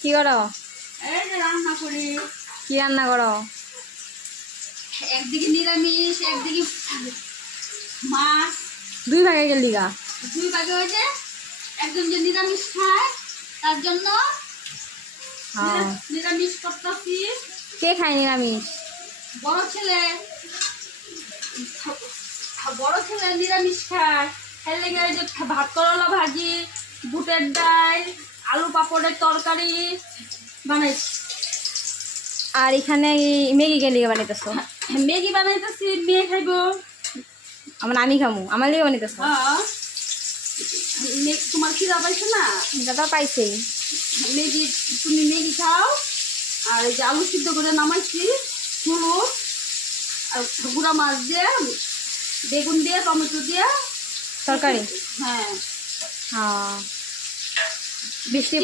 কি করো? এই যে রান্না করি। কি রান্না করো? একদিকে নিরামিষ, একদিকে মাছ। দুই ভাগে গেলি গা? দুই ভাগে হয়েছে। একজন যে নিরামিষ খায় তার জন্য নিরামিষ করতেছি। কে খায় নিরামিষ? বড় ছেলে। বড় ছেলে নিরামিষ খায়। এর লেগে যে ভাত করলা ভাজি, বুটের ডাল, আলু পাপড়ের তরকারি বানাইছি। আর এখানে ম্যাগি গেলি বানাইতেছ? ম্যাগি বানাইতেছি, মেয়ে খাইব। আমি খামু, আমার লিগে বানাইতেছ? হ্যাঁ, তোমার খিদা পাইছে না? দাদা পাইছে। ম্যাগি, তুমি ম্যাগি খাও। আর এই যে আলু সিদ্ধ করে নামাইছি, হলুদ আর গুঁড়া মাছ দিয়ে, বেগুন দিয়ে, টমেটো দিয়ে তরকারি। হ্যাঁ। বৃষ্টি